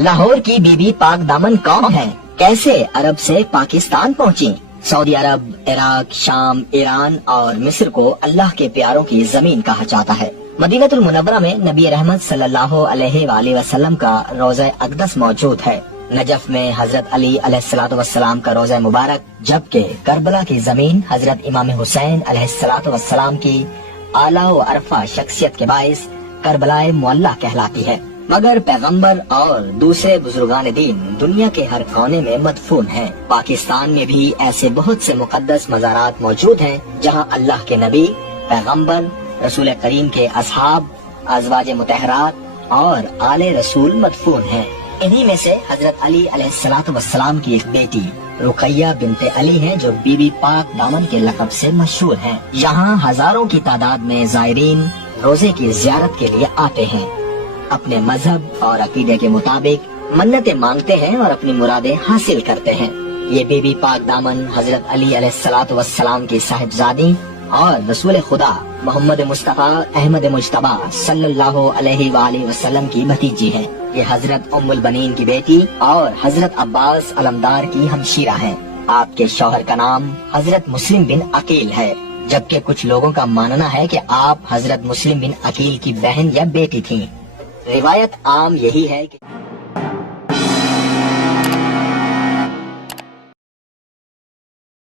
لاہور کی be be پاک دامن کون ہے؟ کیسے عرب سے پاکستان پہنچی؟ سعودی عرب، عراق، شام، ایران اور مصر کو اللہ کے پیاروں کی زمین کہا جاتا ہے۔ مدینہ المنورہ میں نبی رحمت صلی اللہ علیہ وآلہ وسلم کا روضہ اقدس موجود ہے۔ نجف میں حضرت علی علیہ الصلوۃ والسلام کا روضہ مبارک، جبکہ کربلا کی زمین حضرت امام حسین علیہ الصلوۃ والسلام کی اعلیٰ و عرفہ شخصیت کے باعث کربلا معلیٰ کہلاتی ہے۔ مگر پیغمبر اور دوسرے بزرگان دین دنیا کے ہر کونے میں مدفون ہیں۔ پاکستان میں بھی ایسے بہت سے مقدس مزارات موجود ہیں جہاں اللہ کے نبی، پیغمبر، رسول کریم کے اصحاب، ازواج مطہرات اور آل رسول مدفون ہیں۔ انہی میں سے حضرت علی علیہ الصلوۃ والسلام کی ایک بیٹی رقیہ بنت علی ہیں جو بی بی پاک دامن کے لقب سے مشہور ہیں۔ یہاں ہزاروں کی تعداد میں زائرین روزے کی زیارت کے لیے آتے ہیں، اپنے مذہب اور عقیدے کے مطابق منتیں مانگتے ہیں اور اپنی مرادیں حاصل کرتے ہیں۔ یہ بی بی پاک دامن حضرت علی علیہ الصلوۃ والسلام کی صاحبزادی اور رسول خدا محمد مصطفیٰ احمد مجتبیٰ صلی اللہ علیہ وآلہ وسلم کی بھتیجی ہے۔ یہ حضرت ام البنین کی بیٹی اور حضرت عباس علمدار کی ہمشیرہ ہیں۔ آپ کے شوہر کا نام حضرت مسلم بن عقیل ہے، جبکہ کچھ لوگوں کا ماننا ہے کہ آپ حضرت مسلم بن عقیل کی بہن یا بیٹی تھیں۔ روایت عام یہی ہے کہ